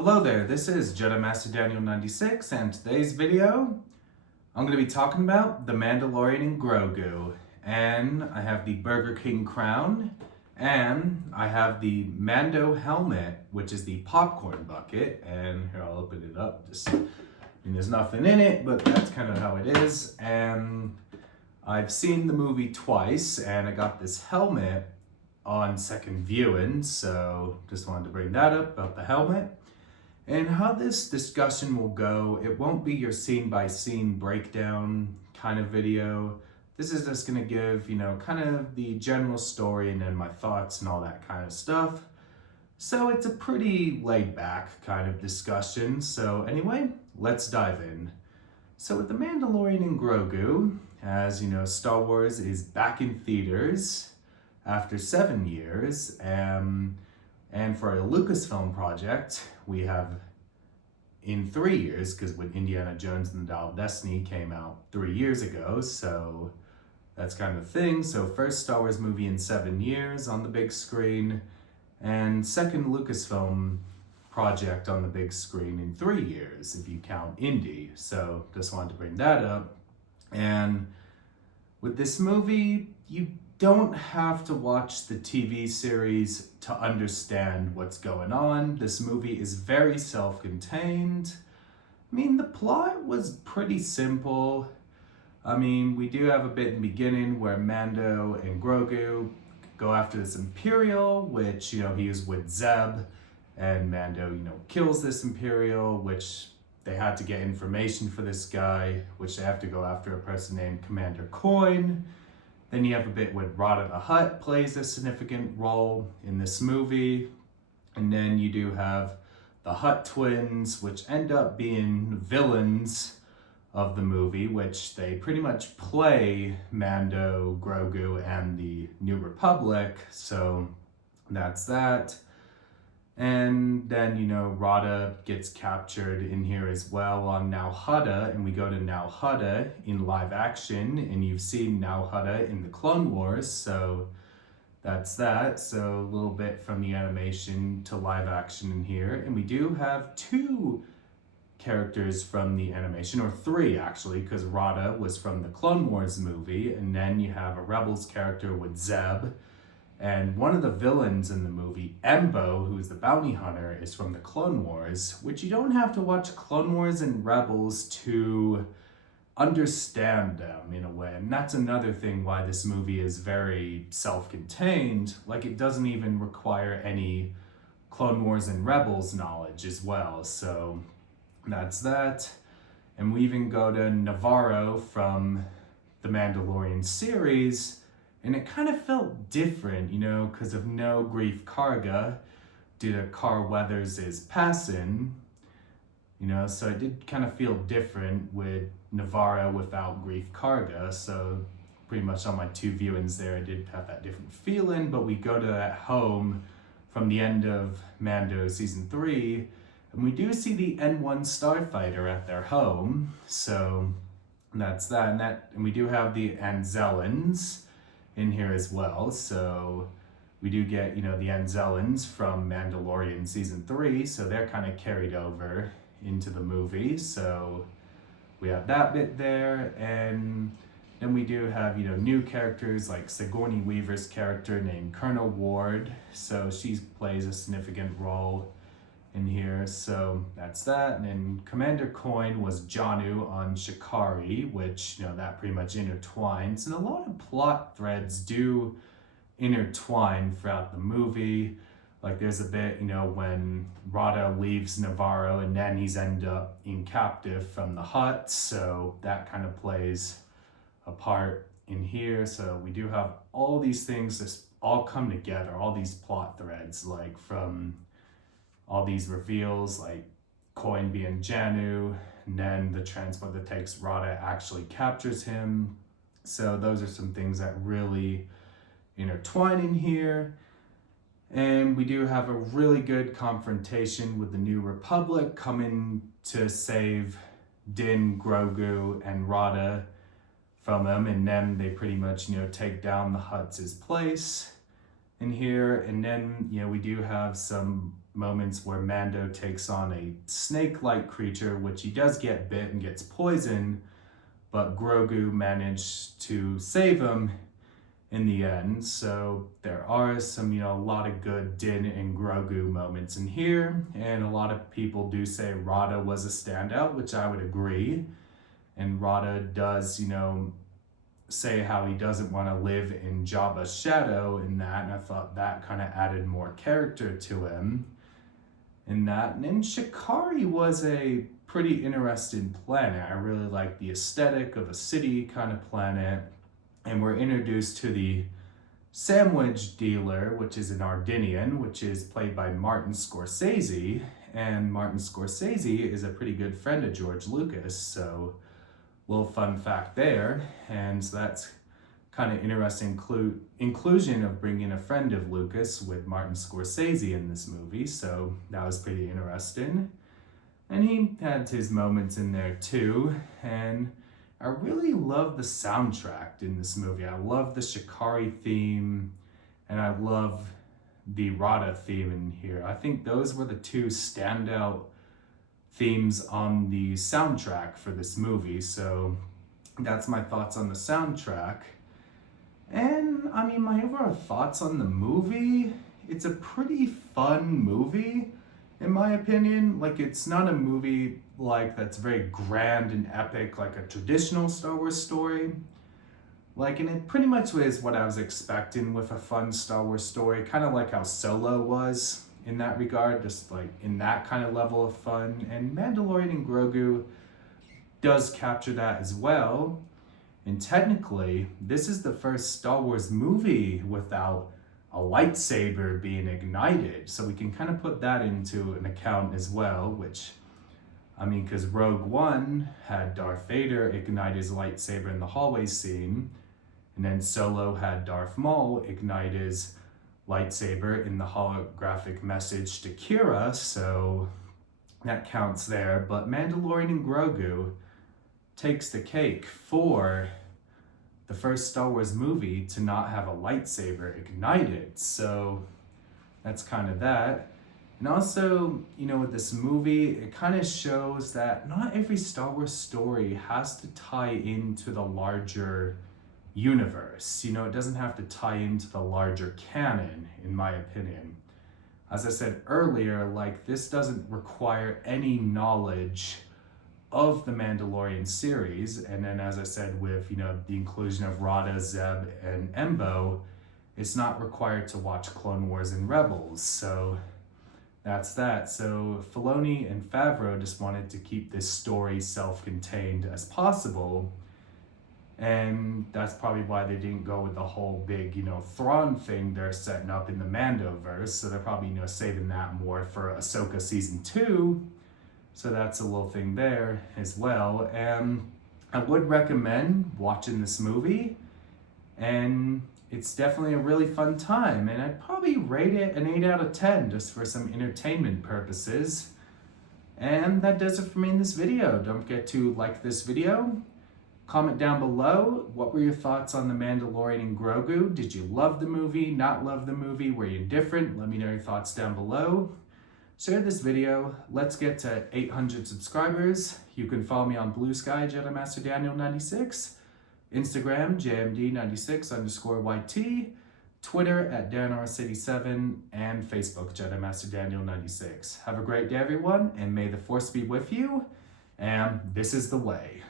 Hello there, this is Jedi Master Daniel 96, and today's video, I'm going to be talking about the Mandalorian Grogu. And I have the Burger King crown, and I have the Mando helmet, which is the popcorn bucket. And here, I'll open it up. There's nothing in it, but that's kind of how it is. And I've seen the movie twice, and I got this helmet on second viewing, so just wanted to bring that up about the helmet. And how this discussion will go, it won't be your scene by scene breakdown kind of video. This is just gonna give, kind of the general story and then my thoughts and all that kind of stuff. So it's a pretty laid back kind of discussion. So anyway, let's dive in. So with the Mandalorian and Grogu, as you know, Star Wars is back in theaters after 7 years. And for a Lucasfilm project, we have in 3 years, because when Indiana Jones and the Dial of Destiny came out 3 years ago, so that's kind of a thing. So first Star Wars movie in 7 years on the big screen, and second Lucasfilm project on the big screen in 3 years, if you count Indy. So just wanted to bring that up. And with this movie, you don't have to watch the TV series to understand what's going on. This movie is very self-contained. The plot was pretty simple. We do have a bit in the beginning where Mando and Grogu go after this Imperial, which, he was with Zeb, and Mando, kills this Imperial, which they had to get information for this guy, which they have to go after a person named Commander Coin. Then you have a bit with Rada the Hutt plays a significant role in this movie. And then you do have the Hutt twins, which end up being villains of the movie, which they pretty much play Mando, Grogu, and the New Republic. So that's that. And then, Rada gets captured in here as well on Nal Hutta, and we go to Nal Hutta in live action, and you've seen Nal Hutta in the Clone Wars, so that's that. So a little bit from the animation to live action in here. And we do have 2 characters from the animation, or 3 actually, because Rada was from the Clone Wars movie, and then you have a Rebels character with Zeb. And one of the villains in the movie, Embo, who's the bounty hunter, is from the Clone Wars, which you don't have to watch Clone Wars and Rebels to understand them in a way. And that's another thing why this movie is very self-contained. Like, it doesn't even require any Clone Wars and Rebels knowledge as well. So that's that. And we even go to Navarro from the Mandalorian series. And it kind of felt different, because of no Grief Karga due to Carl Weathers' passing, so it did kind of feel different with Navarro without Grief Karga. So pretty much on my 2 viewings there, I did have that different feeling. But we go to that home from the end of Mando season 3, and we do see the N1 Starfighter at their home. So that's that. And we do have the Anzellans in here as well. So we do get, the Anzellans from Mandalorian season 3, so they're kind of carried over into the movie. So we have that bit there. And then we do have, new characters like Sigourney Weaver's character named Colonel Ward. So she plays a significant role in here. So that's that. And then Commander Coin was Janu on Shikari, which, that pretty much intertwines. And a lot of plot threads do intertwine throughout the movie. Like there's a bit, when Rada leaves Navarro and then he's end up in captive from the Hutt. So that kind of plays a part in here. So we do have all these things that all come together, all these plot threads, like from all these reveals, like Coin being Janu, and then the transport that takes Rada actually captures him. So those are some things that really intertwine in here. And we do have a really good confrontation with the New Republic coming to save Din, Grogu, and Rada from them, and then they pretty much, take down the Hutts' place. in here. And then, we do have some moments where Mando takes on a snake-like creature, which he does get bit and gets poisoned, but Grogu managed to save him in the end. So there are some, a lot of good Din and Grogu moments in here, and a lot of people do say Rada was a standout, which I would agree. And Rada does, say how he doesn't want to live in Jabba's shadow in that, and I thought that kind of added more character to him in that. And then Shikari was a pretty interesting planet. I really like the aesthetic of a city kind of planet. And we're introduced to the sandwich dealer, which is an Ardennian, which is played by Martin Scorsese. And Martin Scorsese is a pretty good friend of George Lucas, so little fun fact there. And so that's kind of interesting inclusion of bringing a friend of Lucas with Martin Scorsese in this movie, so that was pretty interesting. And he had his moments in there too, and I really love the soundtrack in this movie. I love the Shikari theme, and I love the Rada theme in here. I think those were the two standout themes on the soundtrack for this movie, so that's my thoughts on the soundtrack. And I mean, my overall thoughts on the movie, it's a pretty fun movie in my opinion. Like, it's not a movie like that's very grand and epic like a traditional Star Wars story. Like, and it pretty much was what I was expecting with a fun Star Wars story, kind of like how Solo was in that regard, just like in that kind of level of fun. And Mandalorian Grogu does capture that as well. And technically, this is the first Star Wars movie without a lightsaber being ignited. So we can kind of put that into an account as well, which, I mean, because Rogue One had Darth Vader ignite his lightsaber in the hallway scene, and then Solo had Darth Maul ignite his lightsaber in the holographic message to Kira, so that counts there. But Mandalorian Grogu takes the cake for the first Star Wars movie to not have a lightsaber ignited, so that's kind of that. And also, with this movie, it kind of shows that not every Star Wars story has to tie into the larger universe. It doesn't have to tie into the larger canon, in my opinion. As I said earlier, like, this doesn't require any knowledge of the Mandalorian series. And then, as I said, with, the inclusion of Rada, Zeb, and Embo, it's not required to watch Clone Wars and Rebels. So that's that. So Filoni and Favreau just wanted to keep this story self-contained as possible. And that's probably why they didn't go with the whole big, Thrawn thing they're setting up in the Mandoverse. So they're probably, saving that more for Ahsoka Season 2. So that's a little thing there as well. And I would recommend watching this movie. And it's definitely a really fun time. And I'd probably rate it an 8 out of 10 just for some entertainment purposes. And that does it for me in this video. Don't forget to like this video. Comment down below, what were your thoughts on The Mandalorian and Grogu? Did you love the movie, not love the movie? Were you indifferent? Let me know your thoughts down below. Share this video. Let's get to 800 subscribers. You can follow me on Bluesky, JediMasterDaniel96, Instagram, JMD96_YT, Twitter at DanRCity7, and Facebook, JediMasterDaniel96. Have a great day, everyone, and may the Force be with you, and this is the way.